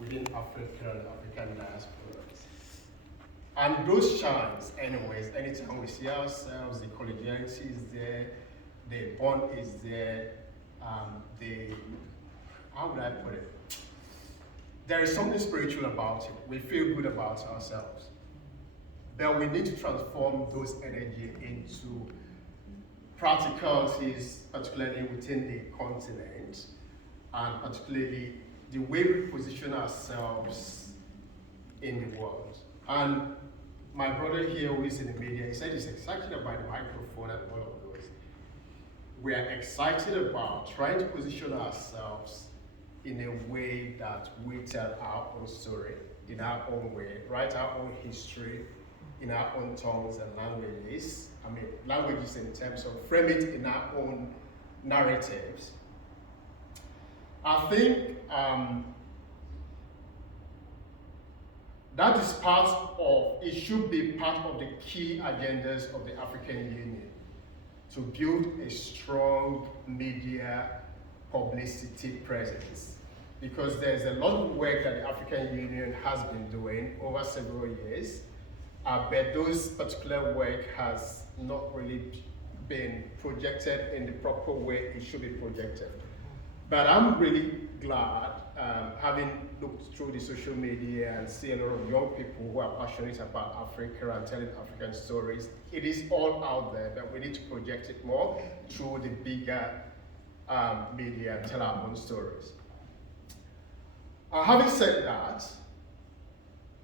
within Africa and African diasporas. And those shines, anyways, anytime we see ourselves, the collegiality is there, the bond is there, how would I put it? There is something spiritual about it. We feel good about ourselves. But we need to transform those energy into practicalities, particularly within the continent, and particularly the way we position ourselves in the world. And my brother here who is in the media, he said he's excited about the microphone and all of those. We are excited about trying to position ourselves in a way that we tell our own story, in our own way, write our own history, in our own tongues and languages. I mean, languages in terms of frame it in our own narratives. I think that is part of, it should be part of the key agendas of the African Union, to build a strong media publicity presence. Because there's a lot of work that the African Union has been doing over several years, but those particular work has not really been projected in the proper way it should be projected. But I'm really glad, having looked through the social media and see a lot of young people who are passionate about Africa and telling African stories. It is all out there, but we need to project it more through the bigger media and tell our own stories. Having said that,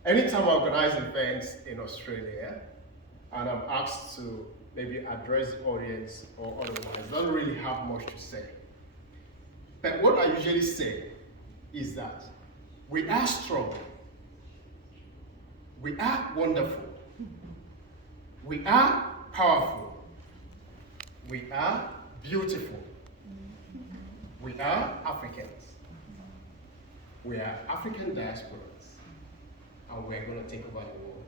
anytime I organize events in Australia and I'm asked to maybe address the audience or otherwise, I don't really have much to say. But what I usually say is that we are strong, we are wonderful, we are powerful, we are beautiful, we are Africans, we are African diasporas, and we're going to take over the world.